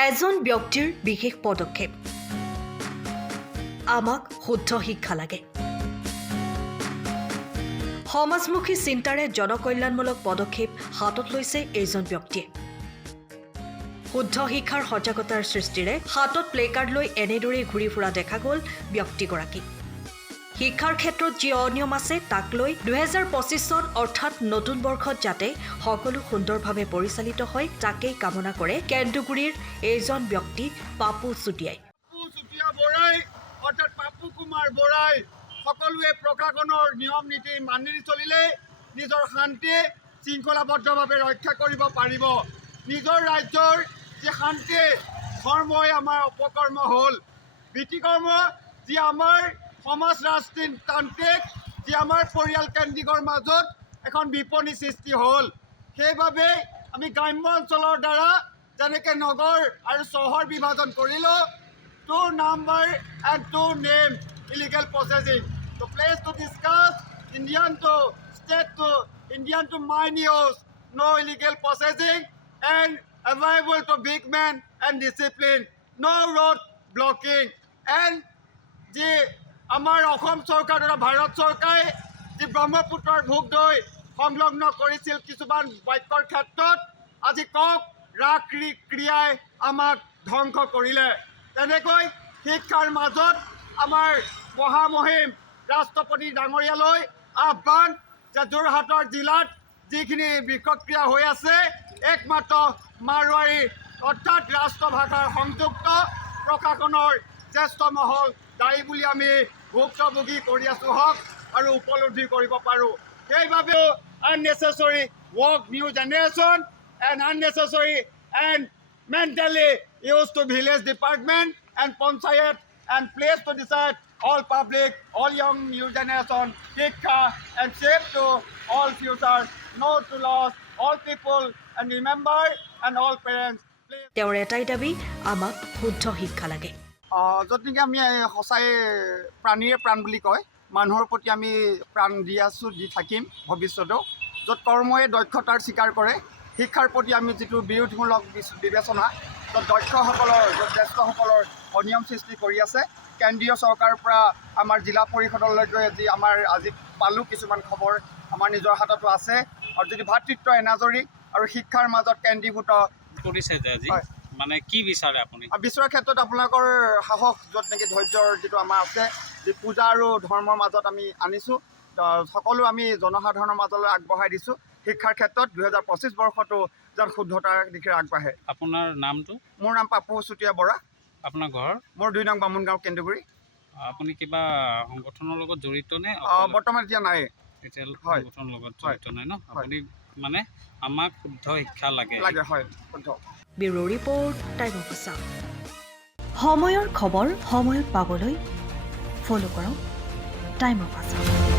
এজন ব্যক্তিৰ বিশেষ পদক্ষেপ আমাক শুদ্ধ শিক্ষা লাগে সমাজমুখী চিন্তাৰে জনকল্যাণমূলক পদক্ষেপ হাতত লৈছে এইজন ব্যক্তিয়ে শুদ্ধ শিক্ষাৰ সজাগতাৰ সৃষ্টিৰে হাতত প্লেকাৰ্ড লৈ এনেদৰে ঘূৰি ফুৰা দেখা গ'ল ব্যক্তিগৰাকী শিক্ষাৰ ক্ষেত্ৰত যি অনিয়ম আছে তাক লৈ 2025 চন অৰ্থাৎ নতুন বৰ্ষত যাতে সকলো সুন্দৰভাৱে পৰিচালিত হয় তাকেই কামনা কৰে কেন্দুগুৰিৰ এইজন ব্যক্তি পাপু চুটিয়াই বৰাই অৰ্থাৎ পাপু কুমাৰ বৰাই সকলোৱে প্ৰশাসনৰ নিয়ম নীতি মানি চলিলে নিজৰ শান্তি শৃংখলাবদ্ধভাৱে ৰক্ষা কৰিব পাৰিব নিজৰ ৰাজ্যৰ যি শান্তি ধৰ্মই আমাৰ অপকৰ্ম হ'ল বিধিকৰ্ম যি আমাৰ সমাজ ৰাজতান্ত্ৰিক যি আমাৰ পৰিয়াল কেন্দ্ৰিকৰ মাজত এখন বিপণী সৃষ্টি হ'ল সেইবাবে আমি গ্ৰাম্য অঞ্চলৰ দ্বাৰা যেনেকৈ নগৰ আৰু চহৰ বিভাজন কৰিলোঁ 2 number and 2 name illegal possessing. The place to discuss Indian to state to Indian to mine use, no illegal possessing and available to big man and discipline, no road blocking and the আমাৰ অসম চৰকাৰ আৰু ভাৰত চৰকাৰে যি ব্ৰহ্মপুত্ৰৰ ভোগ দৈ সংলগ্ন কৰিছিল কিছুমান বাক্যৰ ক্ষেত্ৰত আজি কওক ৰাগ ক্ৰিয়াই আমাক ধ্বংস কৰিলে তেনেকৈ শিক্ষাৰ মাজত আমাৰ মহামহিম ৰাষ্ট্ৰপতি ডাঙৰীয়ালৈ আহ্বান যে যোৰহাটৰ জিলাত যিখিনি বিকক্ৰিয়া হৈ আছে একমাত্ৰ মাৰোৱাৰী অৰ্থাৎ ৰাষ্ট্ৰভাষাৰ সংযুক্ত প্ৰশাসনৰ জ্যেষ্ঠ মহল দায়ী বুলি আমি ভুক্তভোগী কৰি আছোঁ হওক আৰু উপলব্ধি কৰিব পাৰোঁ সেইবাবেও unnecessary work new generation and unnecessary and mentally used to village department and panchayat and place to decide all public, all young new generation, Shikha and shape to all future, no to loss, all people and remember and all parents. তেওঁৰ এটাই দাবী আমাক শুদ্ধ শিক্ষা লাগে য'ত নেকি আমি সঁচাই প্ৰাণীৰে প্ৰাণ বুলি কয় মানুহৰ প্ৰতি আমি প্ৰাণ দি আছোঁ দি থাকিম ভৱিষ্যতেও য'ত কৰ্মই দক্ষতাৰ স্বীকাৰ কৰে শিক্ষাৰ প্ৰতি আমি যিটো বিৰোধমূলক বিবেচনা য'ত দক্ষসকলৰ য'ত জ্যেষ্ঠসকলৰ অনিয়ম সৃষ্টি কৰি আছে কেন্দ্ৰীয় চৰকাৰৰ পৰা আমাৰ জিলা পৰিষদলৈকে যি আমাৰ আজি পালোঁ কিছুমান খবৰ আমাৰ নিজৰ হাততো আছে আৰু যদি ভাতৃত্ব এনাজৰী আৰু শিক্ষাৰ মাজত কেন্দ্ৰীভূত কৰিছে যে আজি মানে কি বিচাৰে আপুনি বিচৰাৰ ক্ষেত্ৰত আপোনালোকৰ সাহস য'ত নেকি ধৈৰ্যৰ যিটো আমাৰ আছে যি পূজা আৰু ধৰ্মৰ মাজত আমি আনিছোঁ সকলো আমি জনসাধাৰণৰ মাজলৈ আগবঢ়াই দিছোঁ শিক্ষাৰ ক্ষেত্ৰত 2025 বৰ্ষতো যেন শুদ্ধতাৰ দিশে আগবাঢ়ে আপোনাৰ নামটো মোৰ নাম পাপু চুতীয়া বৰা আপোনাৰ ঘৰ মোৰ 2 নং বামুণগাঁও কেন্দুগুৰি আপুনি কিবা সংগঠনৰ লগত জড়িত নে বৰ্তমান এতিয়া নাই এতিয়া সংগঠনৰ লগত জড়িত নাই ন আপুনি মানে আমাক শুদ্ধ শিক্ষা লাগে হয় শুদ্ধ bureau report time of Assam সময়ৰ খবৰ সময়ত পাবলৈ ফ'ল' কৰক টাইম অফ আছাম